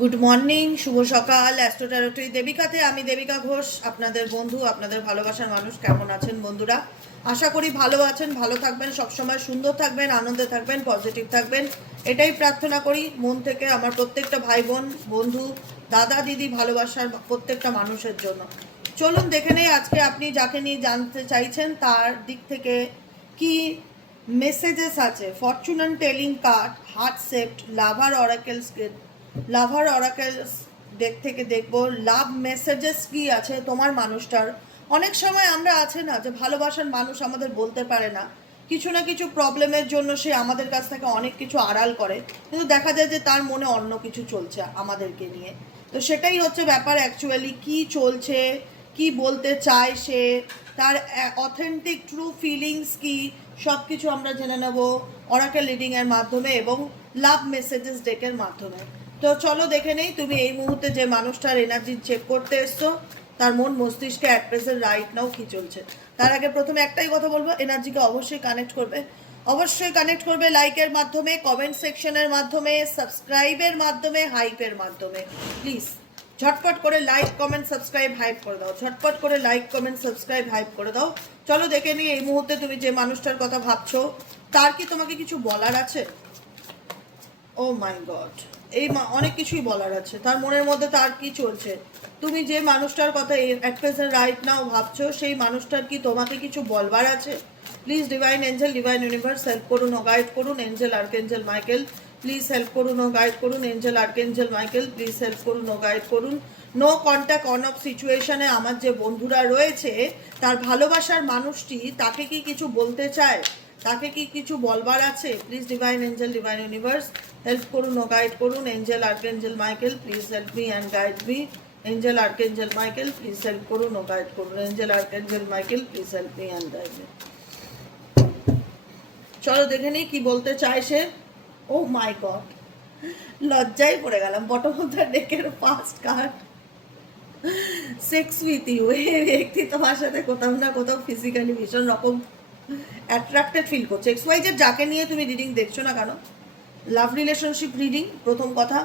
Good morning, শুভ সকাল। Astro ট্যারোটি দেবিকাতে আমি দেবিকা ঘোষ, আপনাদের বন্ধু, আপনাদের ভালোবাসার মানুষ। কেমন আছেন বন্ধুরা? আশা করি ভালো আছেন, ভালো থাকবেন, সবসময় সুন্দর থাকবেন, আনন্দে থাকবেন, পজিটিভ থাকবেন, এটাই প্রার্থনা করি মন থেকে আমার প্রত্যেকটা ভাই বোন, বন্ধু, দাদা দিদি, ভালোবাসার প্রত্যেকটা মানুষের জন্য। চলুন দেখে নেই আজকে আপনি যাকে নিয়ে জানতে চাইছেন তার দিক থেকে কি মেসেজেস আছে। Fortune telling card, heart shaped, lover oracles deck থেকে দেখবো লাভ মেসেজেস কি আছে তোমার মানুষটার। অনেক সময় আমরা আছে না যে ভালোবাসার মানুষ আমাদের বলতে পারে না, কিছু না কিছু প্রবলেমের জন্য সে আমাদের কাছ থেকে অনেক কিছু আড়াল করে, কিন্তু দেখা যায় যে তার মনে অন্য কিছু চলছে আমাদেরকে নিয়ে। তো সেটাই হচ্ছে ব্যাপার, অ্যাকচুয়ালি কি চলছে, কি বলতে চায় সে, তার অথেন্টিক ট্রু ফিলিংস কি, সব কিছু আমরা জেনে নেব অরাকেল রিডিংয়ের মাধ্যমে এবং লাভ মেসেজেস ডেকের মাধ্যমে। তো চলো দেখে নেই তুমি এই মুহূর্তে যে মানুষটার এনার্জি চেক করতে এসছো তার মন মস্তিষ্কে অ্যাট প্রেজেন্ট রাইট নাও কি চলছে। তার আগে প্রথমে একটাই কথা বলবো, এনার্জিকে অবশ্যই কানেক্ট করবে, অবশ্যই কানেক্ট করবে লাইকের মাধ্যমে, কমেন্ট সেকশনের মাধ্যমে, সাবস্ক্রাইবের মাধ্যমে, হাইপের মাধ্যমে। প্লিজ ঝটপট করে লাইক কমেন্ট সাবস্ক্রাইব হাইপ করে দাও, ঝটপট করে লাইক কমেন্ট সাবস্ক্রাইব হাইপ করে দাও। চলো দেখে নিই এই মুহূর্তে তুমি যে মানুষটার কথা ভাবছো তার কি তোমাকে কিছু বলার আছে। ও মাই গড, এই অনেক কিছুই বলার আছে তার মনের মধ্যে, তার কি চলছে। তুমি যে মানুষটার কথা অ্যাট প্রেজেন্ট রাইট নাও ভাবছো সেই মানুষটার কি তোমাকে কিছু বলবার আছে। Please divine angel, divine universe help করুন ও গাইড করুন। Angel archangel Michael please help করুন ও গাইড করুন। Angel archangel Michael please help করুন ও গাইড করুন। নো কন্ট্যাক্ট অন অফ সিচুয়েশনে আমার যে বন্ধুরা রয়েছে তার ভালোবাসার মানুষটি তাকে কি কিছু বলতে চায়, তাকে কি কিছু বলবার আছে। Please divine angel, divine universe help করুন ও গাইড করুন। Angel archangel Michael please help me and guide me. Angel archangel Michael please help করুন ও গাইড করুন। Angel archangel Michael please help me and guide me. চলো দেখে নিই কি বলতে চায় সে। ও মাই গড, লজ্জায় পড়ে গেলাম। বটম অফ দ্য ডেকের first card sex with you. এই ব্যক্তি তোমার সাথে কোথাও না কোথাও ফিজিক্যালি ভীষণ রকম অ্যাট্রাক্টেড ফিল করছে। এক্স ওয়াই জেড যাকে নিয়ে তুমি রিডিং দেখছো না কেন, লাভ রিলেশনশিপ রিডিং। প্রথম কথা,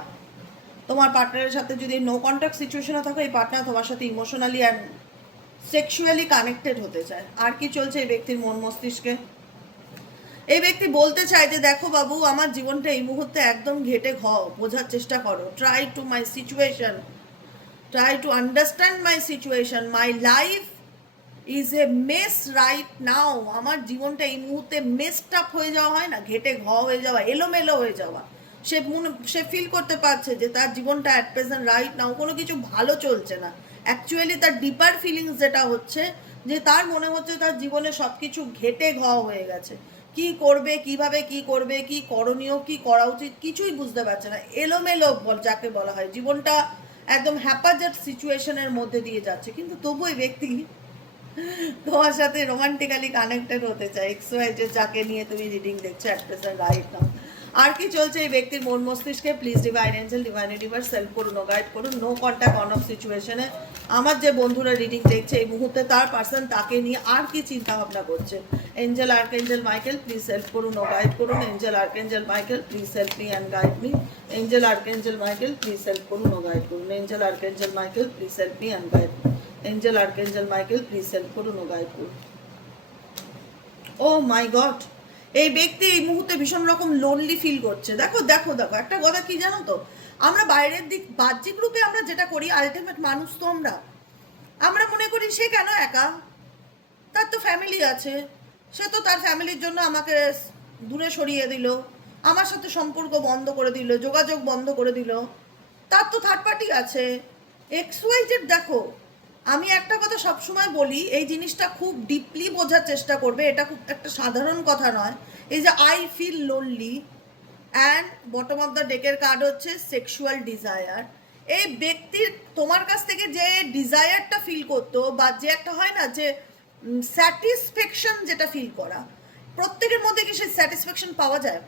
তোমার পার্টনারের সাথে যদি নো কন্ট্যাক্ট সিচুয়েশনে থাকো, এই পার্টনার তোমার সাথে ইমোশনালি অ্যান্ড সেক্সুয়ালি কানেক্টেড হতে চায়। আর কি চলছে এই ব্যক্তির মন মস্তিষ্কে। এই ব্যক্তি বলতে চায় যে দেখো বাবু, আমার জীবনটা এই মুহূর্তে একদম ঘেটে বোঝার চেষ্টা করো। Try to my situation, try to understand my situation, my life is a mace right নাও। আমার জীবনটা এই মুহূর্তে মেসড আপ হয়ে যাওয়া, হয় না, ঘেটে হয়ে যাওয়া, এলোমেলো হয়ে যাওয়া। সে ফিল করতে পারছে যে তার জীবনটা অ্যাট প্রেজেন্ট রাইট নাও কোনো কিছু ভালো চলছে না। অ্যাকচুয়ালি তার ডিপার ফিলিংস যেটা হচ্ছে যে তার মনে হচ্ছে তার জীবনে সব কিছু ঘেটে হয়ে গেছে। কি করবে, কিভাবে কি করবে, কি করণীয়, কি করা উচিত কিছুই বুঝতে পারছে না। এলোমেলো যাকে বলা হয়, জীবনটা একদম হ্যাপাজার্ড সিচুয়েশনের মধ্যে দিয়ে যাচ্ছে। কিন্তু তবু এই ব্যক্তি তোমার সাথে রোমান্টিক্যালি কানেক্টেড হতে চাই। এক্স ওয়াই যে যাকে নিয়ে তুমি রিডিং দেখছো অ্যাট প্রেজেন্ট রাইট নাও। আর কি চলছে এই ব্যক্তির মন মস্তিষ্কে। Please divine angel, divine universe help করুন ও গাইড করুন। নো কন্ট্যাক্ট অন অফ সিচুয়েশনে আমার যে বন্ধুরা রিডিং দেখছে এই মুহূর্তে তার পার্সন তাকে নিয়ে আর কি চিন্তা ভাবনা করছে। Angel archangel Michael please help করুন ও গাইড করুন। Angel archangel Michael please help me and guide me. Angel archangel Michael please help করুন ও গাইড করুন। Angel archangel Michael please help me and guide me. Angel archangel Michael please help করুন ও guide করুন। ও my god, এই ব্যক্তি এই মুহূর্তে ভীষণ রকম লোনলি ফিল করছে। দেখো দেখো দেখো, একটা কথা কি জানো তো, আমরা বাইরের দিক বাহ্যিক রূপে আমরা যেটা করি, আলটিমেট মানুষ তো আমরা মনে করি সে কেন একা, তার তো ফ্যামিলি আছে, সে তো তার ফ্যামিলির জন্য আমাকে দূরে সরিয়ে দিল, আমার সাথে সম্পর্ক বন্ধ করে দিল, যোগাযোগ বন্ধ করে দিল, তার তো থার্ড পার্টি আছে। এক্স ওয়াই জেড দেখো, আমি একটা কথা সবসময় বলি, এই জিনিসটা খুব ডিপলি বোঝার চেষ্টা করবে। এটা খুব একটা সাধারণ কথা নয়। এই যে I feel lonely and bottom of the ডেকের কার্ড হচ্ছে সেক্সুয়াল ডিজায়ার। এই ব্যক্তির তোমার কাছ থেকে যে ডিজায়ারটা ফিল করতো, বা যে একটা হয় না যে স্যাটিসফ্যাকশন যেটা ফিল করা, প্রত্যেকের মধ্যে কি সেই স্যাটিসফ্যাকশন পাওয়া যায়?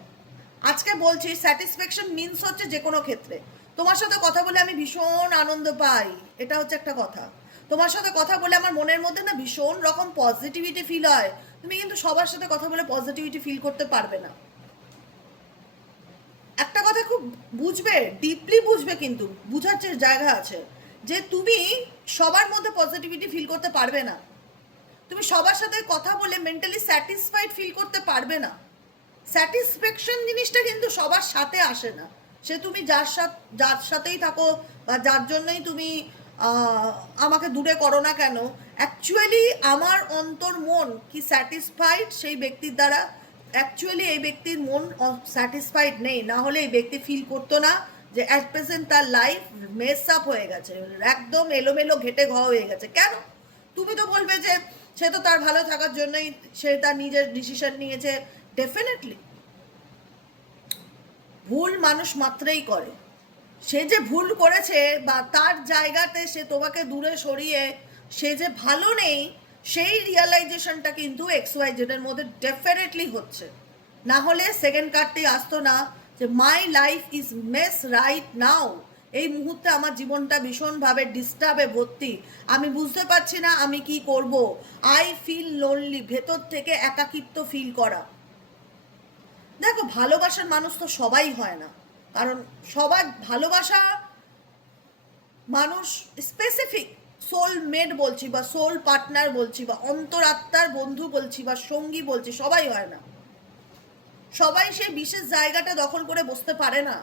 আজকে বলছি স্যাটিসফ্যাকশন মিনস হচ্ছে যে কোনো ক্ষেত্রে তোমার সাথে কথা বলে আমি ভীষণ আনন্দ পাই, এটা হচ্ছে একটা কথা। তোমার সাথে কথা বলে আমার মনের মধ্যে না ভীষণ রকম পজিটিভিটি ফিল হয়। তুমি কিন্তু সবার সাথে কথা বলে পজিটিভিটি ফিল করতে পারবে না। একটা কথা খুব বুঝবে, ডিপলি বুঝবে, কিন্তু বুঝার যে জায়গা আছে যে তুমি সবার মধ্যে পজিটিভিটি ফিল করতে পারবে না, তুমি সবার সাথে কথা বলে মেন্টালি স্যাটিসফাইড ফিল করতে পারবে না। স্যাটিসফ্যাকশন জিনিসটা কিন্তু সবার সাথে আসে না। সে তুমি যার সাথেই থাকো বা যার জন্যই তুমি আমাকে দূরে করো না কেন, অ্যাকচুয়ালি আমার অন্তর মন কি স্যাটিসফাইড সেই ব্যক্তির দ্বারা? অ্যাকচুয়ালি এই ব্যক্তির মন স্যাটিসফাইড নেই, না হলে এই ব্যক্তি ফিল করতো না যে অ্যাট প্রেজেন্ট তার লাইফ মেস আপ হয়ে গেছে, একদম এলোমেলো ঘেটে ঘ হয়ে গেছে। কেন? তুমি তো বলবে যে সে তো তার ভালো থাকার জন্যই সে তার নিজের ডিসিশন নিয়েছে। ডেফিনেটলি ভুল মানুষ মাত্রেই করে। সে যে ভুল করেছে বা তার জায়গাতে সে তোমাকে দূরে সরিয়ে সে যে ভালো নেই, সেই রিয়ালাইজেশনটা কিন্তু XYZ এর মধ্যে ডেফিনেটলি হচ্ছে। না হলে সেকেন্ড কার্ডটি আসতো না যে my life is mess right now. এই মুহূর্তে আমার জীবনটা ভীষণভাবে ডিস্টার্বে ভর্তি, আমি বুঝতে পারছি না আমি কি করব। আই ফিল লোনলি, ভেতর থেকে একাকিত্ব ফিল করা। দেখো, ভালোবাসার মানুষ তো সবাই হয় না, কারণ সবার ভালোবাসা মানুষ স্পেসিফিক সোলমেট বলছি বা সোল পার্টনার বলছি বা অন্তরাত্মার বন্ধু বলছি বা সঙ্গী বলছি, সবাই হয় না। সবাই সেই বিশেষ জায়গাটা দখল করে বসতে পারে না।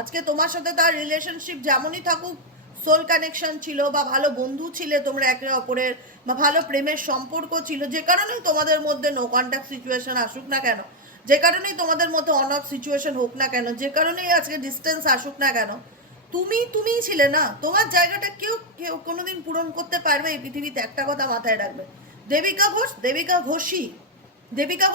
আজকে তোমার সাথে তার রিলেশনশিপ যেমনই থাকুক, সোল কানেকশন ছিল বা ভালো বন্ধু ছিলে তোমরা একে অপরের, বা ভালো প্রেমের সম্পর্ক ছিল, যে কারণেই তোমাদের মধ্যে নো কন্ট্যাক্ট সিচুয়েশন আসুক না কেন, যে কারণেই তোমাদের মধ্যে অন অফ সিচুয়েশন হোক না কেন, যে কারণেই আজকে ডিস্টেন্স আসুক না কেন, তুমিই ছিলে না। তোমার জায়গাটা কেউ কেউ কোনোদিন পূরণ করতে পারবে এই পৃথিবীতে? একটা কথা মাথায় রাখবে, দেবিকা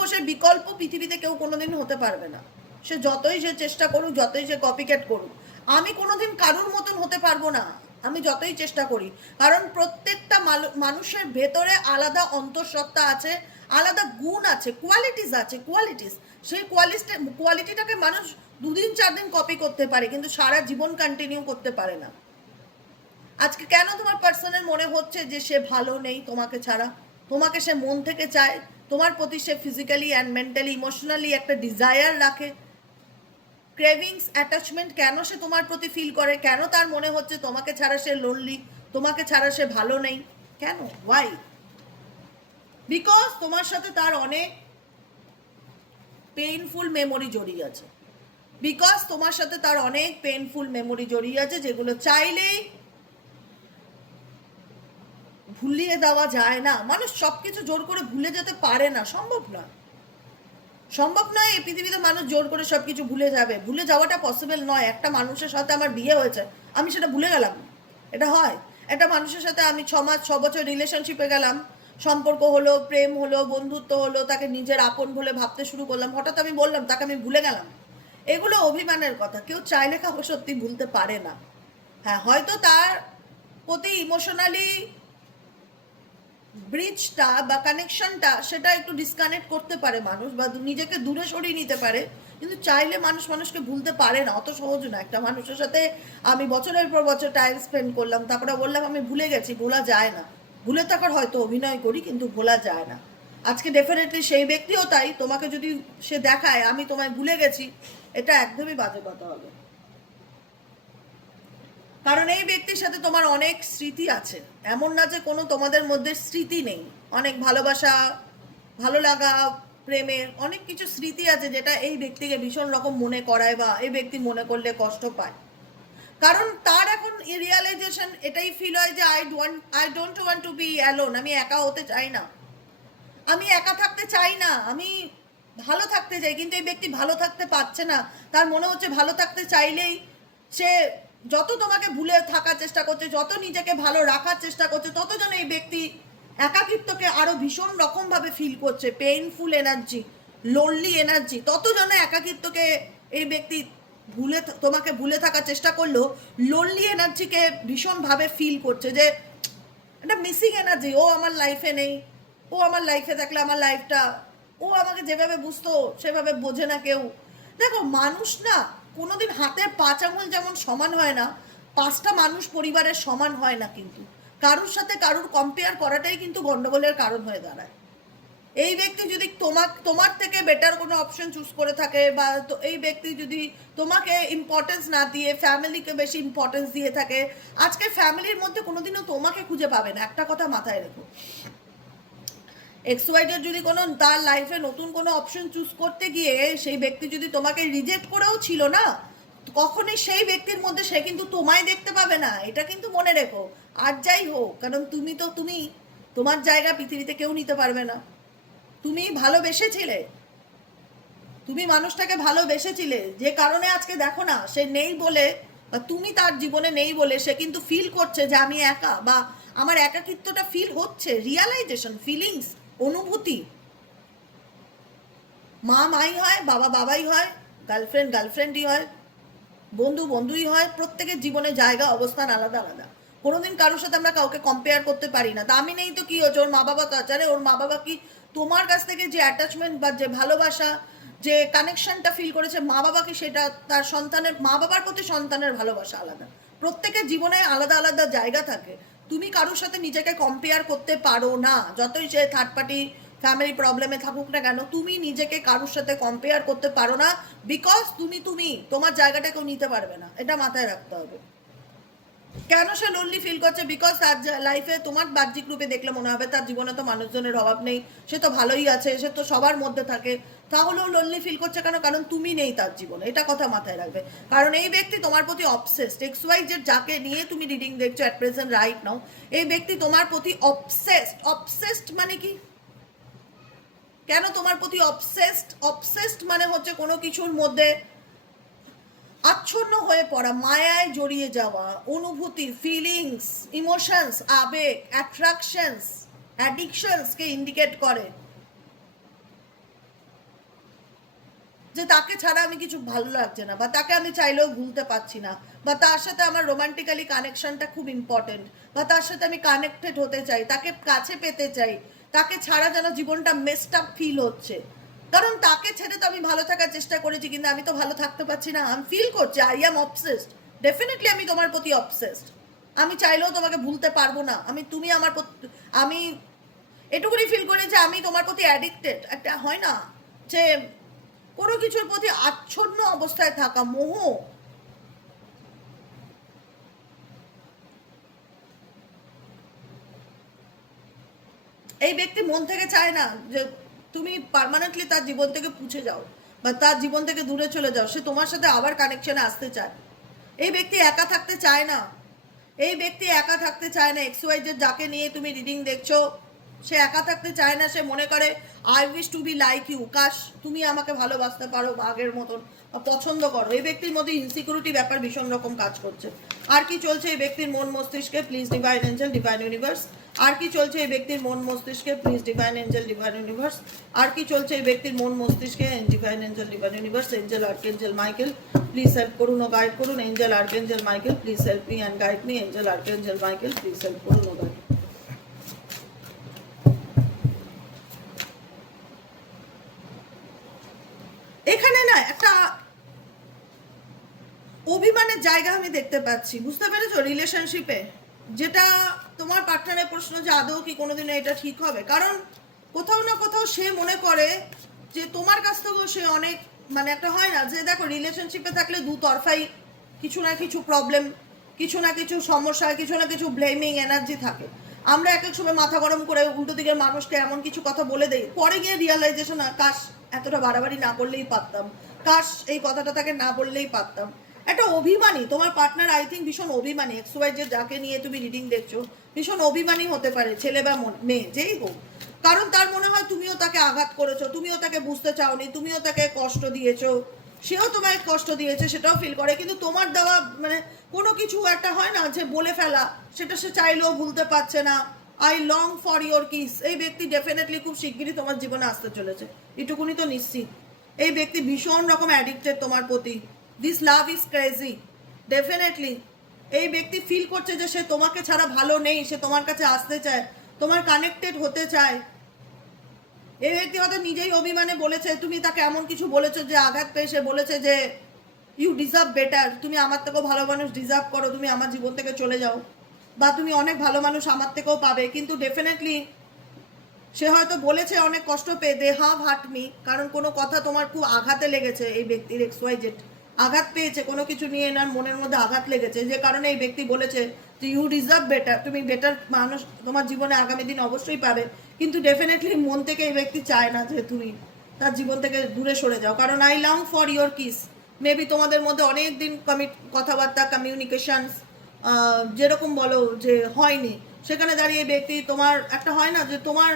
ঘোষের বিকল্প পৃথিবীতে কেউ কোনোদিন হতে পারবে না। সে যতই সে চেষ্টা করুক, যতই সে কপিক্যাট করুক, আমি কোনোদিন কারুর মতন হতে পারবো না, আমি যতই চেষ্টা করি। কারণ প্রত্যেকটা মানুষের ভেতরে আলাদা অন্তঃসত্ত্বা আছে, আলাদা গুণ আছে, কোয়ালিটিস। সেই কোয়ালিটিটাকে মানুষ 2 দিন 4 দিন কপি করতে পারে, কিন্তু সারা জীবন কন্টিনিউ করতে পারে না। আজকে কেন তোমার পার্সনের মনে হচ্ছে যে সে ভালো নেই তোমাকে ছাড়া? তোমাকে সে মন থেকে চায়, তোমার প্রতি সে ফিজিক্যালি অ্যান্ড মেন্টালি ইমোশনালি একটা ডিজায়ার রাখে, ক্রেভিংস অ্যাটাচমেন্ট কেন সে তোমার প্রতি ফিল করে? কেন তার মনে হচ্ছে তোমাকে ছাড়া সে লোনলি, তোমাকে ছাড়া সে ভালো নেই? কেন? ওয়াই? বিকজ তোমার সাথে তার অনেক পেইনফুল মেমোরি জড়িয়ে আছে। যেগুলো চাইলেই ভুলিয়ে দেওয়া যায় না। মানুষ সবকিছু জোর করে ভুলে যেতে পারে না, সম্ভব নয়। এই পৃথিবীতে মানুষ জোর করে সবকিছু ভুলে যাবে, ভুলে যাওয়াটা পসিবল নয়। একটা মানুষের সাথে আমার বিয়ে হয়েছে, আমি সেটা ভুলে গেলাম, এটা হয়? একটা মানুষের সাথে আমি 6 বছর রিলেশনশিপে গেলাম, সম্পর্ক হলো, প্রেম হলো, বন্ধুত্ব হলো, তাকে নিজের আপন বলে ভাবতে শুরু করলাম, হঠাৎ আমি বললাম তাকে আমি ভুলে গেলাম। এগুলো অভিমানের কথা, কেউ চাইলে কাউকে সত্যি ভুলতে পারে না। হ্যাঁ, হয়তো তার প্রতি ইমোশনালি ব্রিজটা বা কানেকশনটা সেটা একটু ডিসকানেক্ট করতে পারে মানুষ, বা নিজেকে দূরে সরিয়ে নিতে পারে, কিন্তু চাইলে মানুষকে ভুলতে পারে না। অত সহজ না। একটা মানুষের সাথে আমি বছরের পর বছর টাইম স্পেন্ড করলাম, তারপরে বললাম আমি ভুলে গেছি, ভোলা যায় না। ভুলে থাকার হয়তো অভিনয় করি, কিন্তু ভোলা যায় না। আজকে ডেফিনেটলি সেই ব্যক্তিও তাই, তোমাকে যদি সে দেখায় আমি তোমায় ভুলে গেছি, এটা একদমই বাজে কথা হবে। কারণ এই ব্যক্তির সাথে তোমার অনেক স্মৃতি আছে, এমন না যে কোনো তোমাদের মধ্যে স্মৃতি নেই। অনেক ভালোবাসা, ভালো লাগা, প্রেমের অনেক কিছু স্মৃতি আছে, যেটা এই ব্যক্তিকে ভীষণ রকম মনে করায় বা এই ব্যক্তি মনে করলে কষ্ট পায়। কারণ তার এখন রিয়ালাইজেশন এটাই ফিল হয় যে I don't want to be alone. আমি একা হতে চাই না, আমি একা থাকতে চাই না, আমি ভালো থাকতে চাই। কিন্তু এই ব্যক্তি ভালো থাকতে পারছে না, তার মনে হচ্ছে ভালো থাকতে চাইলেই সে যত তোমাকে ভুলে থাকার চেষ্টা করছে, যত নিজেকে ভালো রাখার চেষ্টা করছে, তত যেন এই ব্যক্তি একাকিত্বকে আরো ভীষণ রকম ভাবে ফিল করছে, পেইনফুল এনার্জি, লোনলি এনার্জি। তত যেন একাকিত্বকে এই ব্যক্তি তোমাকে ভুলে থাকার চেষ্টা করলেও লোনলি এনার্জিকে ভীষণ ভাবে ফিল করছে, যে একটা মিসিং এনার্জি। ও আমার লাইফে নেই, ও আমার লাইফে থাকলে আমার লাইফটা, ও আমাকে যেভাবে বুঝতো সেভাবে বোঝে না কেউ। দেখো, মানুষ না কোনোদিন হাতের 5 আঙুল যেমন সমান হয় না, 5টা মানুষ পরিবারের সমান হয় না। কিন্তু কারুর সাথে কারুর কম্পেয়ার করাটাই কিন্তু গন্ডগোলের কারণ হয়ে দাঁড়ায়। এই ব্যক্তি যদি তোমার থেকে বেটার কোনো অপশন চুজ করে থাকে, বা এই ব্যক্তি যদি তোমাকে ইম্পর্টেন্স না দিয়ে ফ্যামিলিকে বেশি ইম্পর্টেন্স দিয়ে থাকে, আজকে ফ্যামিলির মধ্যে কোনোদিনও তোমাকে খুঁজে পাবে না। একটা কথা মাথায় রেখো, এক্সওয়াইজেড যদি কোনো তার লাইফে নতুন কোনো অপশন চুজ করতে গিয়ে সেই ব্যক্তি যদি তোমাকে রিজেক্ট করেও ছিল না, কখনোই সেই ব্যক্তির মধ্যে সে কিন্তু তোমায় দেখতে পাবে না। এটা কিন্তু মনে রেখো। আর যাই হোক, কারণ তুমি তোমার জায়গা পৃথিবীতে কেউ নিতে পারবে না। তুমি ভালোবেসেছিলে, তুমি মানুষটাকে ভালোবেসেছিলে, যে কারণে আজকে দেখো না সে নেই বলে, বা তুমি তার জীবনে নেই বলে সে কিন্তু ফিল করছে যে আমি একা, বা আমার একাকিত্বটা ফিল হচ্ছে। রিয়ালাইজেশন, ফিলিংস, অনুভূতি। মা মাই হয়, বাবা বাবাই হয়, গার্লফ্রেন্ড গার্লফ্রেন্ডই হয়, বন্ধু বন্ধুই হয়। প্রত্যেকের জীবনে জায়গা অবস্থান আলাদা আলাদা। কোনোদিন কারোর সাথে আমরা কাউকে কম্পেয়ার করতে পারি না। তা আমি নেই তো কি হচ্ছে, ওর মা বাবা তো আছে। আরে ওর মা বাবা কি তোমার কাছ থেকে যে অ্যাটাচমেন্ট বা যে ভালোবাসা, যে কানেকশনটা ফিল করেছে, মা বাবা কি সেটা তার সন্তানের, মা বাবার প্রতি সন্তানের ভালোবাসা আলাদা। প্রত্যেকের জীবনে আলাদা আলাদা জায়গা থাকে। তুমি কারোর সাথে নিজেকে কম্পেয়ার করতে পারো না। যতই সে থার্ড পার্টি ফ্যামিলি প্রবলেমে থাকুক না কেন, তুমি নিজেকে কারোর সাথে কম্পেয়ার করতে পারো না। বিকজ তুমি তোমার জায়গাটা কেউ নিতে পারবে না, এটা মাথায় রাখতে হবে। কেন সে লোনলি ফিল করছে? বিকজ তার লাইফে তোমার বাহ্যিক রূপে দেখলে মনে হবে তার জীবনে তো মানুষজনের অভাব নেই, সে তো ভালোই আছে, সে তো সবার মধ্যে থাকে। তাহলেও লোনলি ফিল করছে কেন? কারণ তুমি নেই তার জীবনে। এটা কথা মাথায় রাখবে। কারণ এই ব্যক্তি তোমার প্রতি অবসেসড। এক্সওয়াইজেড যাকে নিয়ে তুমি রিডিং দেখছো অ্যাট প্রেজেন্ট রাইট নাও, এই ব্যক্তি তোমার প্রতি অবসেসড। অবসেসড মানে কি? কেন তোমার প্রতি অবসেসড? অবসেসড মানে হচ্ছে কোনো কিছুর মধ্যে আচ্ছন্ন হয়ে পড়া, মায়ায় জড়িয়ে যাওয়া, অনুভূতি, ফিলিংস, ইমোশনস, আবেগ, অ্যাট্রাকশনস, অ্যাডিকশনসকে ইন্ডিকেট করে যে তাকে ছাড়া আমি কিছু ভালো লাগছে না, বা তাকে আমি চাইলেও ভুলতে পারছি না, বা তার সাথে আমার রোমান্টিক্যালি কানেকশনটা খুব ইম্পর্টেন্ট, বা তার সাথে আমি কানেক্টেড হতে চাই, তাকে কাছে পেতে চাই, তাকে ছাড়া যেন জীবনটা মেসড আপ ফিল হচ্ছে। কারণ তাকে ছেড়ে তো আমি ভালো থাকার চেষ্টা করেছি, কিন্তু আমি তো ভালো থাকতে পারছি না। আমি ফিল করছি আই অ্যাম অবসেসড। ডেফিনেটলি আমি তোমার প্রতি অবসেসড। আমি চাইলেও তোমাকে ভুলতে পারবো না। তুমি আমার আমি এটুকুনি ফিল করি যে আমি তোমার প্রতি অ্যাডিক্টেড। একটা হয় না যে কোনো কিছুর প্রতি আচ্ছন্ন অবস্থায় থাকা, মোহ। এই ব্যক্তি মন থেকে চায় না যে তুমি পার্মানেন্টলি তার জীবন থেকে পুছে যাও, বা তার জীবন থেকে দূরে চলে যাও। সে তোমার সাথে আবার কানেকশনে আসতে চায়। এই ব্যক্তি একা থাকতে চায় না। এই ব্যক্তি একা থাকতে চায় না। এক্সওয়াইজেড যাকে নিয়ে তুমি রিডিং দেখছো, সে একা থাকতে চায় না। সে মনে করে I wish to be like you. কাশ তুমি আমাকে ভালোবাসতে পারো আগের মতন, পছন্দ করো। এই ব্যক্তির মধ্যে ইনসিকিউরিটি ব্যাপার ভীষণ রকম কাজ করছে। আর কি চলছে এই ব্যক্তির মন মস্তিষ্কে? Please divine angel, divine universe. আর কি চলছে এই ব্যক্তির মন মস্তিষ্কে? Please divine angel, divine universe. আর কি চলছে এই ব্যক্তির মন মস্তিষ্কে? Divine angel, divine universe. Angel, archangel Michael, please help করুন ও গাইড করুন। Angel, archangel Michael, please help me and guide me. Angel, archangel Michael, please help করুন ও গাইড। এখানে না একটা অভিমানের জায়গা আমি দেখতে পাচ্ছি, বুঝতে পেরেছো? রিলেশনশিপে যেটা তোমার পার্টনারের প্রশ্ন যে আদৌ কি কোনোদিন এটা ঠিক হবে। কারণ কোথাও না কোথাও সে মনে করে যে তোমার কাছ থেকেও সে অনেক, মানে একটা হয় না যে দেখো রিলেশনশিপে থাকলে দুতরফাই কিছু না কিছু প্রবলেম, কিছু না কিছু সমস্যা, কিছু না কিছু ব্লেমিং এনার্জি থাকে। আমরা এক এক সময় মাথা গরম করে উল্টো দিকের মানুষকে এমন কিছু কথা বলে দেই, পরে গিয়ে রিয়েলাইজেশন, কাশ এতটা বাড়াবাড়ি না করলেই পারতাম, কাশ এই কথাটা তাকে না বললেই পারতাম। একটা অভিমানী তোমার পার্টনার, আই থিঙ্ক ভীষণ অভিমানী। এক্সওয়াইজেড যাকে নিয়ে তুমি রিডিং দেখছো ভীষণ অভিমানী হতে পারে, ছেলে বা মেয়ে যেই হোক। কারণ তার মনে হয় তুমিও তাকে আঘাত করেছো, তুমিও তাকে বুঝতে চাওনি, তুমিও তাকে কষ্ট দিয়েছো, সেও তোমায় কষ্ট দিয়েছে, সেটাও ফিল করে। কিন্তু তোমার দেওয়া মানে কোনো কিছু একটা হয় না যে বলে ফেলা, সেটা সে চাইলেও ভুলতে পারছে না। I long for your kiss. এই ব্যক্তি ডেফিনেটলি খুব শিগগিরই তোমার জীবনে আসতে চলেছে, এটুকুনি তো নিশ্চিত। এই ব্যক্তি ভীষণ রকম অ্যাডিক্টেড তোমার প্রতি। This love is crazy. Definitely এই ব্যক্তি ফিল করছে যে সে তোমাকে ছাড়া ভালো নেই, সে তোমার কাছে আসতে চায়, তোমার কানেক্টেড হতে চায়। এই ব্যক্তি হয়তো নিজেই অভিমানে বলেছে, তুমি তাকে এমন কিছু বলেছো যে আঘাত পেয়ে সে বলেছে যে ইউ ডিজার্ভ বেটার, তুমি আমার থেকেও ভালো মানুষ ডিজার্ভ করো, তুমি আমার জীবন থেকে চলে যাও, বা তুমি অনেক ভালো মানুষ আমার থেকেও পাবে। কিন্তু ডেফিনেটলি সে হয়তো বলেছে অনেক কষ্ট পেয়ে দে হাভ হার্ট মি, কারণ কোনো কথা তোমার খুব আঘাতে লেগেছে, এই ব্যক্তির XYZ আঘাত পেয়েছে, কোনো কিছু নিয়ে এনার মনের মধ্যে আঘাত লেগেছে, যে কারণে এই ব্যক্তি বলেছে যে ইউ ডিজার্ভ বেটার, তুমি বেটার মানুষ তোমার জীবনে আগামী দিন অবশ্যই পাবে। কিন্তু ডেফিনেটলি মন থেকে এই ব্যক্তি চায় না যে তুমি তার জীবন থেকে দূরে সরে যাও, কারণ I long for your kiss. Maybe তোমাদের মধ্যে অনেক দিন কথাবার্তা কমিউনিকেশনস যেরকম বলো যে হয়নি, সেখানে দাঁড়িয়ে ব্যক্তি তোমার একটা হয় না যে তোমার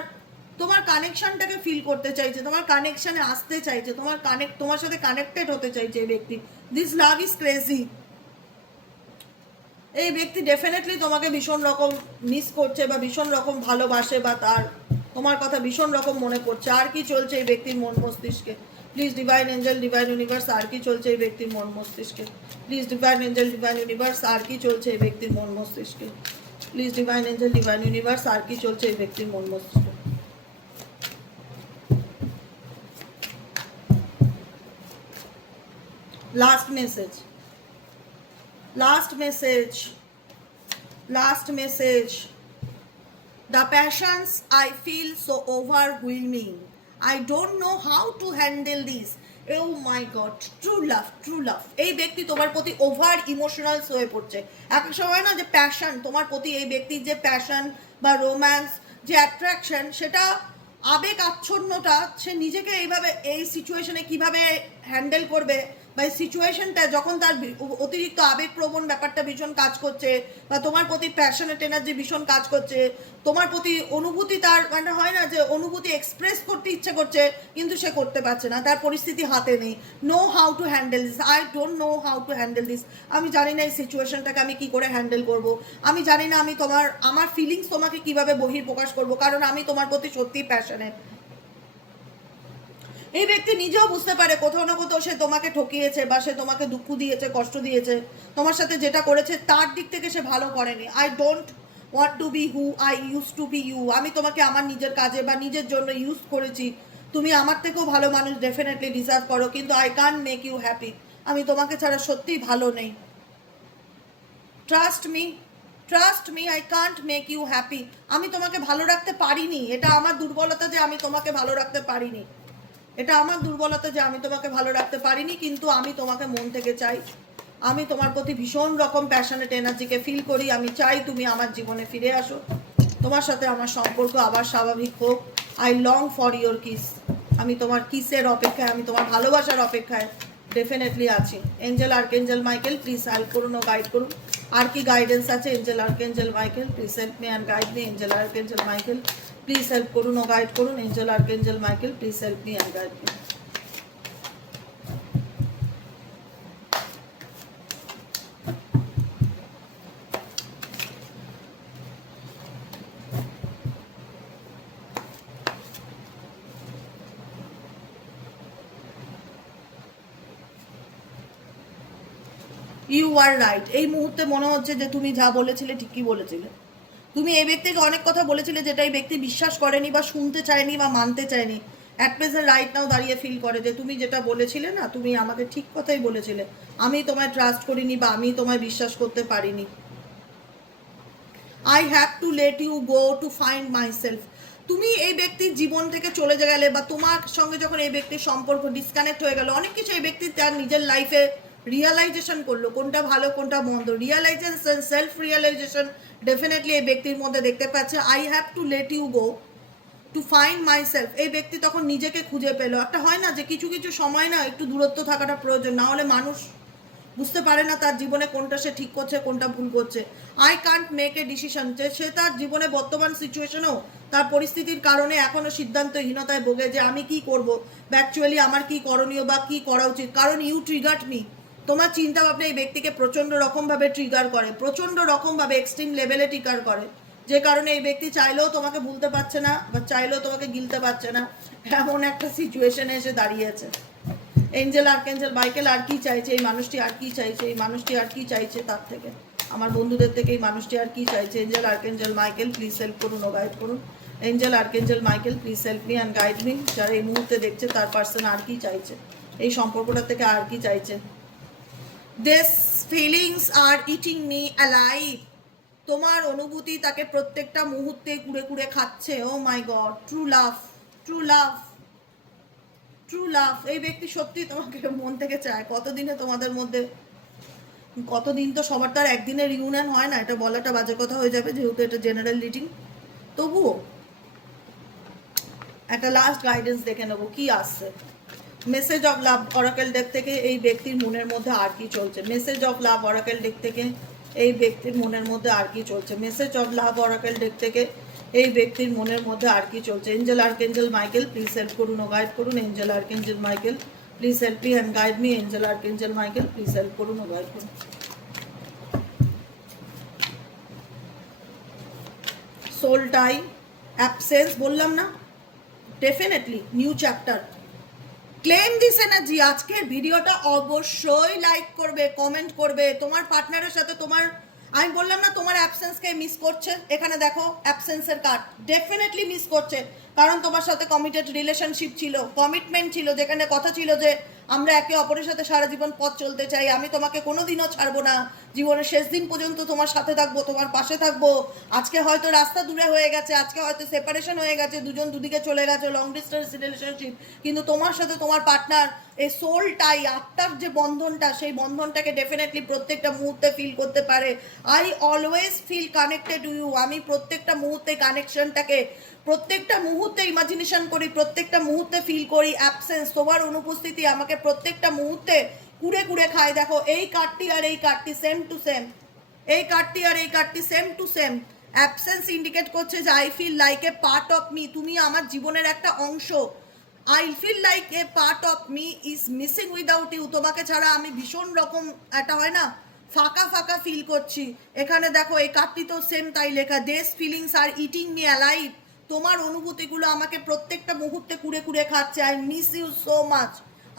তোমার কানেকশনটাকে ফিল করতে চাইছে, তোমার কানেকশনে আসতে চাইছে, তোমার সাথে কানেক্টেড হতে চাইছে এই ব্যক্তি। This love is crazy. এই ব্যক্তি ডেফিনেটলি তোমাকে ভীষণ রকম মিস করছে বা ভীষণ রকম ভালোবাসে, বা তার তোমার কথা ভীষণ রকম মনে পড়ছে। আর কি চলছে এই ব্যক্তির মন মস্তিষ্কে? Please divine angel, divine universe, আর কি চলছে এই ব্যক্তির মন মস্তিষ্কে? Please divine angel, divine universe, আর কি চলছে এই ব্যক্তির মন মস্তিষ্কে? Please divine angel, divine universe, আর কি চলছে এই ব্যক্তির মন মস্তিষ্কে? Last message. Last message. Last message. The passions I feel so overwhelming. I don't know how to handle this. Oh my God. True love. True love. এই ব্যক্তি তোমার প্রতি ওভার ইমোশনাল হয়ে পড়ছে। এক সময় না যে প্যাশন তোমার প্রতি এই ব্যক্তির যে প্যাশন বা রোম্যান্স যে অ্যাট্রাকশন, সেটা আবেগ আচ্ছন্নতা, সে নিজেকে এইভাবে এই সিচুয়েশনে কিভাবে হ্যান্ডেল করবে, বা এই সিচুয়েশনটা যখন তার অতিরিক্ত আবেগপ্রবণ ব্যাপারটা ভীষণ কাজ করছে, বা তোমার প্রতি প্যাশনেট এনার্জি ভীষণ কাজ করছে, তোমার প্রতি অনুভূতি, তার মানে হয় না যে অনুভূতি এক্সপ্রেস করতে ইচ্ছে করছে কিন্তু সে করতে পারছে না, তার পরিস্থিতি হাতে নেই। Know how to handle this, I don't know how to handle this. আমি জানি না এই সিচুয়েশনটাকে আমি কি করে হ্যান্ডেল করব, আমি জানি না আমি আমার ফিলিংস তোমাকে কিভাবে বহিঃপ্রকাশ করব, কারণ আমি তোমার প্রতি সত্যিই প্যাশনেট। এই ব্যক্তি নিজেও বুঝতে পারে কোথাও না কোথাও সে তোমাকে ঠকিয়েছে, বা সে তোমাকে দুঃখ দিয়েছে, কষ্ট দিয়েছে, তোমার সাথে যেটা করেছে তার দিক থেকে সে ভালো করেনি। I don't want to be who I use to be you. আমি তোমাকে আমার নিজের কাজে বা নিজের জন্য ইউজ করেছি, তুমি আমার থেকেও ভালো মানুষ ডেফিনেটলি ডিজার্ভ করো, কিন্তু I can't make you happy. আমি তোমাকে ছাড়া সত্যিই ভালো নেই। Trust me, trust me, I can't make you happy. আমি তোমাকে ভালো রাখতে পারিনি, এটা আমার দুর্বলতা যে আমি তোমাকে ভালো রাখতে পারিনি, এটা আমার দুর্বলতা যে আমি তোমাকে ভালো রাখতে পারিনি, কিন্তু আমি তোমাকে মন থেকে চাই। আমি তোমার প্রতি ভীষণ রকম প্যাশনেট এনার্জিকে ফিল করি। আমি চাই তুমি আমার জীবনে ফিরে আসো, তোমার সাথে আমার সম্পর্ক আবার স্বাভাবিক হোক। I long for your kiss. আমি তোমার কিসের অপেক্ষায়, আমি তোমার ভালোবাসার অপেক্ষায় ডেফিনেটলি আছি। Angel archangel Michael please help করুন ও গাইড করুন। আর কি গাইডেন্স আছে? Angel archangel Michael please help me and guide me. Angel archangel Michael please help করুন ও গাইড করুন। Angel archangel Michael please help me and guide me. You are right. এই মুহূর্তে মনে হচ্ছে যে তুমি যা বলেছিলে ঠিকই বলেছিলে। তুমি এই ব্যক্তিকে অনেক কথা বলেছিলে যেটা এই ব্যক্তি বিশ্বাস করেনি বা শুনতে চায়নি বা মানতে চায়নি। অ্যাট প্রেজেন্ট রাইট নাও দাঁড়িয়ে ফিল করে যে তুমি যেটা বলেছিলে না, তুমি আমাকে ঠিক কথাই বলেছিলে, আমি তোমায় ট্রাস্ট করিনি বা আমি তোমায় বিশ্বাস করতে পারিনি। I have to let you go to find myself. তুমি এই ব্যক্তির জীবন থেকে চলে গেলে, বা তোমার সঙ্গে যখন এই ব্যক্তির সম্পর্ক ডিসকানেক্ট হয়ে গেল, অনেক কিছু এই ব্যক্তি তার নিজের লাইফে রিয়েলাইজেশন করলো, কোনটা ভালো কোনটা মন্দ। রিয়েলাইজেশন, সেলফ রিয়েলাইজেশন ডেফিনেটলি এই ব্যক্তির মধ্যে দেখতে পাচ্ছে। I have to let you go to find myself. এই ব্যক্তি তখন নিজেকে খুঁজে পেলো। একটা হয় না যে কিছু কিছু সময় না একটু দূরত্ব থাকাটা প্রয়োজন, না হলে মানুষ বুঝতে পারে না তার জীবনে কোনটা সে ঠিক করছে কোনটা ভুল করছে। I can't make a decision, যে সে তার জীবনে বর্তমান সিচুয়েশনেও তার পরিস্থিতির কারণে এখনো সিদ্ধান্তহীনতায় ভোগে যে আমি কি করব, অ্যাকচুয়ালি আমার কি করণীয় বা কি করা উচিত। কারণ ইউ ট্রিগার্ড মি। তোমার চিন্তা ভাবনা এই ব্যক্তিকে প্রচণ্ড রকমভাবে ট্রিগার করে, প্রচণ্ড রকমভাবে এক্সট্রিম লেভেলে ট্রিগার করে, যে কারণে এই ব্যক্তি চাইলেও তোমাকে ভুলতে পারছে না বা চাইলেও তোমাকে গিলতে পারছে না, এমন একটা সিচুয়েশনে এসে দাঁড়িয়েছে। এঞ্জেল আর্কেঞ্জেল মাইকেল আর কি চাইছে এই মানুষটি, আর কি চাইছে এই মানুষটি, আর কি চাইছে তার থেকে, আমার বন্ধুদের থেকে এই মানুষটি আর কি চাইছে। Angel archangel Michael please help করুন ও গাইড করুন। Angel archangel Michael please help me and guide me. যারা এই মুহূর্তে দেখছে তার পার্সন আর কি চাইছে, এই সম্পর্কটা থেকে আর কি চাইছে। This feelings are eating me alive. তোমার অনুভূতি তাকে প্রত্যেকটা মুহূর্তে কুড়ে কুড়ে খাচ্ছে। Oh my God, true love, true love, true love. এই ব্যক্তি সত্যি তোমাকে মন থেকে চায়। কতদিনে তোমাদের মধ্যে, কতদিন তো সবার তো আর একদিনের রিউনিয়ন হয় না, এটা বলাটা বাজে কথা হয়ে যাবে যেহেতু এটা জেনারেল রিডিং। তবুও একটা লাস্ট গাইডেন্স দেখে নেবো কি আসছে। Message of love oracle deck থেকে এই ব্যক্তির মনের মধ্যে আর কি চলছে। Message of love oracle deck থেকে এই ব্যক্তির মনের মধ্যে আর কি চলছে। Message of love oracle deck থেকে এই ব্যক্তির মনের মধ্যে আর কি চলছে। Angel archangel Michael please help করুন ও গাইড করুন। Angel archangel Michael please help me and guide me. Angel archangel Michael please help করুন ও গাইড করুন। সোল টাই, অ্যাবসেন্স বললাম না, definitely new chapter. Claim this energy. আজকের ভিডিওটা অবশ্যই লাইক করবে, কমেন্ট করবে। তোমার পার্টনারের সাথে তোমার, আমি বললাম না তোমার অ্যাবসেন্সকে মিস করছে, এখানে দেখো অ্যাবসেন্সের কার্ড, ডেফিনেটলি মিস করছে। কারণ তোমার সাথে কমিটেড রিলেশনশিপ ছিল, কমিটমেন্ট ছিল, যেখানে কথা ছিল যে আমরা একে অপরের সাথে সারা জীবন পথ চলতে চাই, আমি তোমাকে কোনোদিনও ছাড়বো না, জীবনের শেষ দিন পর্যন্ত তোমার সাথে থাকবো, তোমার পাশে থাকবো। আজকে হয়তো রাস্তা দূরে হয়ে গেছে, আজকে হয়তো সেপারেশন হয়ে গেছে, দুজন দুদিকে চলে গেছে, লং ডিস্টেন্স রিলেশনশিপ, কিন্তু তোমার সাথে তোমার পার্টনার এই সোলটাই, আত্মার যে বন্ধনটা, সেই বন্ধনটাকে ডেফিনেটলি প্রত্যেকটা মুহূর্তে ফিল করতে পারে। I always feel connected to you. আমি প্রত্যেকটা মুহূর্তে কানেকশনটাকে, প্রত্যেকটা মুহূর্তে ইমাজিনেশন করি, প্রত্যেকটা মুহূর্তে ফিল করি। অ্যাবসেন্স, তোমার অনুপস্থিতি আমাকে প্রত্যেকটা মুহূর্তে কুড়ে কুড়ে খায়। দেখো এই কার্ডটি আর এই কার্ডটি সেম টু সেম, এই কার্ডটি আর এই কার্ডটি same to same. Absence indicate করছে যে I feel like a part of me, তুমি আমার জীবনের একটা অংশ। I feel like a part of me is missing without you. তোমাকে ছাড়া আমি ভীষণ রকম একটা হয় না ফাঁকা ফাঁকা ফিল করছি। এখানে দেখো এই কার্ডটি তো সেম তাই লেখা, this feelings are eating me alive. তোমার অনুভূতিগুলো আমাকে প্রত্যেকটা মুহূর্তে কুড়ে কুড়ে খাচ্ছে। I miss you so much,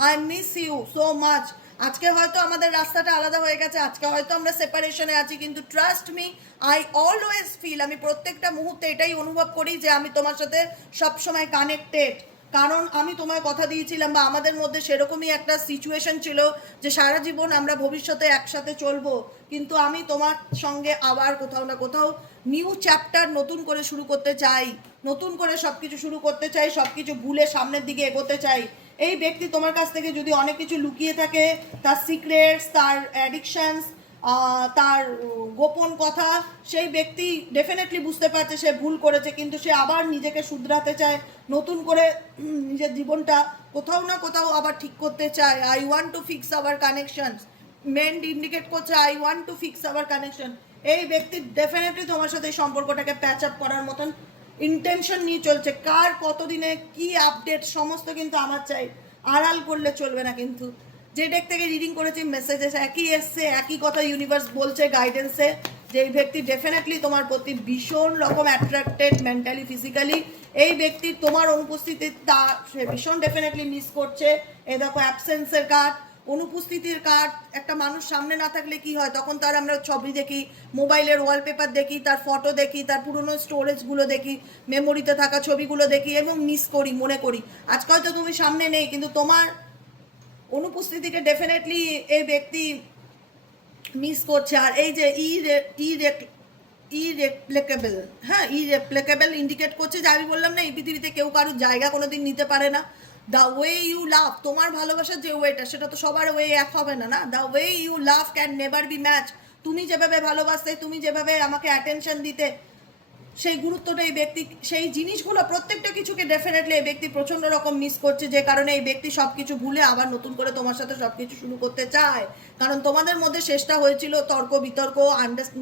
I miss you so much. আজকে হয়তো আমাদের রাস্তাটা আলাদা হয়ে গেছে, আজকে হয়তো আমরা সেপারেশনে আছি, কিন্তু trust me, I always feel, আমি প্রত্যেকটা মুহূর্তে এটাই অনুভব করি যে আমি তোমার সাথে সবসময় কানেক্টেড। কারণ আমি তোমায় কথা দিয়েছিলাম, বা আমাদের মধ্যে সেরকমই একটা সিচুয়েশন ছিল যে সারা জীবন আমরা ভবিষ্যতে একসাথে চলবো, কিন্তু আমি তোমার সঙ্গে আবার কোথাও না কোথাও নিউ চ্যাপ্টার নতুন করে শুরু করতে চাই, নতুন করে সব কিছু শুরু করতে চাই, সব কিছু ভুলে সামনের দিকে এগোতে চাই। এই ব্যক্তি তোমার কাছ থেকে যদি অনেক কিছু লুকিয়ে থাকে, তার সিক্রেটস, তার অ্যাডিকশনস, তার গোপন কথা, সেই ব্যক্তি ডেফিনেটলি বুঝতে পারছে সে ভুল করেছে, কিন্তু সে আবার নিজেকে শুধরাতে চায়, নতুন করে নিজের জীবনটা কোথাও না কোথাও আবার ঠিক করতে চায়। I want to fix our connection, মেন্ট ইন্ডিকেট করছে I want to fix our connection. এই ব্যক্তি ডেফিনেটলি তোমার সাথে এই সম্পর্কটাকে প্যাচ আপ করার মতন ইন্টেনশন নিয়ে চলছে। কার কতদিনে কি আপডেট সমস্ত কিন্তু আমার চাই, আড়াল করলে চলবে না। কিন্তু যে ডেক থেকে রিডিং করেছি মেসেজেস একই এসছে, একই কথা ইউনিভার্স বলছে গাইডেন্সে, যে এই ব্যক্তি ডেফিনেটলি তোমার প্রতি ভীষণ রকম অ্যাট্রাক্টেড মেন্টালি ফিজিক্যালি। এই ব্যক্তির তোমার অনুপস্থিতি তা সে ভীষণ ডেফিনেটলি মিস করছে। এ দেখো অ্যাবসেন্সের কার্ড, অনুপস্থিতির কার্ড। একটা মানুষ সামনে না থাকলে কি হয়, তখন তার আমরা ছবি দেখি, মোবাইলের ওয়ালপেপার দেখি, তার ফটো দেখি, তার পুরনো স্টোরেজগুলো দেখি, মেমোরিতে থাকা ছবিগুলো দেখি এবং মিস করি, মনে করি। আজকাল তো তুমি সামনে নেই, কিন্তু তোমার অনুপস্থিতিকে ডেফিনেটলি এই ব্যক্তি মিস করছে। আর এই যে ইরেপ্লিকেবল, হ্যাঁ ইরেপ্লিকেবল ইন্ডিকেট করছে যে আমি বললাম না এই পৃথিবীতে কেউ কারোর জায়গা কোনোদিন নিতে পারে না। দ্য ওয়ে ইউ লাভ, তোমার ভালোবাসার যে ওয়েটা, সেটা তো সবার ওয়ে এক হবে না, না। The way you love can never be match. তুমি যেভাবে ভালোবাসতে, তুমি যেভাবে আমাকে অ্যাটেনশন দিতে, সেই গুরুত্বটা এই ব্যক্তি, সেই জিনিসগুলো প্রত্যেকটা কিছুকে ডেফিনেটলি এই ব্যক্তি প্রচন্ড রকম মিস করছে, যে কারণে এই ব্যক্তি সবকিছু ভুলে আবার নতুন করে তোমার সাথে সবকিছু শুরু করতে চায়। কারণ তোমাদের মধ্যে শেষটা হয়েছিল তর্ক বিতর্ক,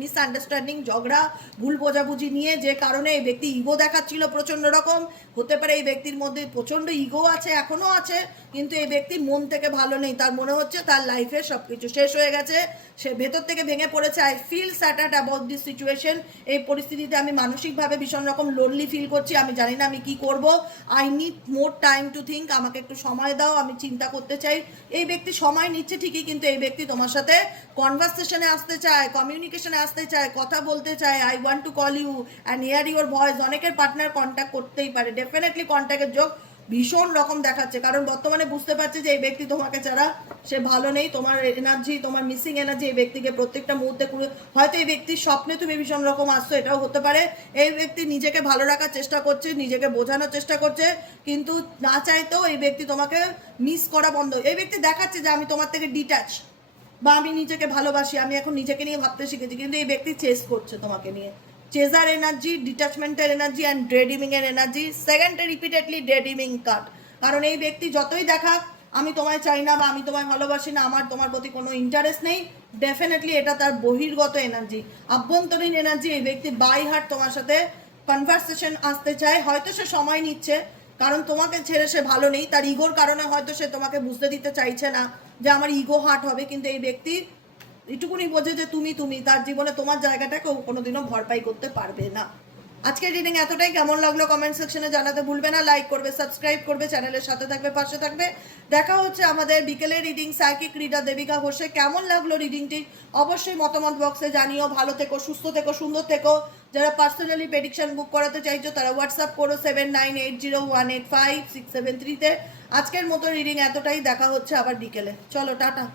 মিসআন্ডারস্ট্যান্ডিং, ঝগড়া, ভুল বোঝাবুঝি নিয়ে, যে কারণে এই ব্যক্তি ইগো দেখাচ্ছিল প্রচন্ড রকম। হতে পারে এই ব্যক্তির মধ্যে প্রচন্ড ইগো আছে, এখনো আছে, কিন্তু এই ব্যক্তির মন থেকে ভালো নেই। তার মনে হচ্ছে তার লাইফে সবকিছু শেষ হয়ে গেছে, সে ভেতর থেকে ভেঙে পড়েছে। I feel shattered about this situation. এই পরিস্থিতিতে আমি মানসিকভাবে ভীষণ রকম লোনলি ফিল করছি, আমি জানি না আমি কি করব। I need more time to think, আমাকে একটু সময় দাও, আমি চিন্তা করতে চাই। এই ব্যক্তি সময় নিচ্ছে ঠিকই, কিন্তু এই ব্যক্তি তোমার সাথে কনভারসেশনে আসতে চায়, কমিউনিকেশনে আসতে চায়, কথা বলতে চায়। I want to call you and hear your voice. অনেকের পার্টনার কন্ট্যাক্ট করতেই পারে, ডেফিনেটলি কন্ট্যাক্টের যোগ ভীষণ রকম দেখাচ্ছে, কারণ বর্তমানে বুঝতে পারছে যে এই ব্যক্তি তোমাকে ছাড়া সে ভালো নেই, তোমার এনার্জি, তোমার মিসিং এনার্জি এই ব্যক্তিকে প্রত্যেকটা মুহূর্তে হয়তো এই ব্যক্তির স্বপ্নে তুমি ভীষণ রকম আসছো, এটাও হতে পারে। এই ব্যক্তি নিজেকে ভালো রাখার চেষ্টা করছে, নিজেকে বোঝানোর চেষ্টা করছে, কিন্তু না চাইতেও এই ব্যক্তি তোমাকে মিস করা বন্ধ। এই ব্যক্তি দেখাচ্ছে যে আমি তোমার থেকে ডিট্যাচ, বা আমি নিজেকে ভালোবাসি, আমি এখন নিজেকে নিয়ে ভাবতে শিখেছি, কিন্তু এই ব্যক্তি চেস করছে তোমাকে নিয়ে। চেজার এনার্জি, ডিট্যাচমেন্টের এনার্জি অ্যান্ড ড্রেডিমিং এর এনার্জি। সেকেন্ডে রিপিটেডলি ড্রেডিমিং কার্ড, কারণ এই ব্যক্তি যতই দেখাক আমি তোমায় চাই না বা আমি তোমায় ভালোবাসি না, আমার তোমার প্রতি কোনো ইন্টারেস্ট নেই, ডেফিনেটলি এটা তার বহির্গত এনার্জি, আভ্যন্তরীণ এনার্জি। এই ব্যক্তি বাই হার্ট তোমার সাথে কনভারসেশন আসতে চায়, হয়তো সে সময় নিচ্ছে, কারণ তোমাকে ছেড়ে সে ভালো নেই, তার ইগোর কারণে হয়তো সে তোমাকে বুঝতে দিতে চাইছে না যে আমার ইগো হার্ট হবে, কিন্তু এই ব্যক্তি এটুকুনি বোঝে যে তুমি তার জীবনে তোমার জায়গাটাকে কোনোদিনও ভরপাই করতে পারবে না। আজকের রিডিং এতটাই। কেমন লাগলো কমেন্ট সেকশনে জানাতে ভুলবে না, লাইক করবে, সাবস্ক্রাইব করবে, চ্যানেলের সাথে থাকবে, পাশে থাকবে। দেখা হচ্ছে আমাদের বিকেলের রিডিং সাইকিক রিডার দেবিকা ঘোষে। কেমন লাগলো রিডিংটি অবশ্যই মতামত বক্সে জানিও। ভালো থেকো, সুস্থ থেকো, সুন্দর থেকো। যারা পার্সোনালি প্রেডিকশন বুক করাতে চাইছো তারা হোয়াটসঅ্যাপ করো 7980185673-তে। আজকের মতো রিডিং এতটাই, দেখা হচ্ছে আবার বিকেলে। চলো টাটা।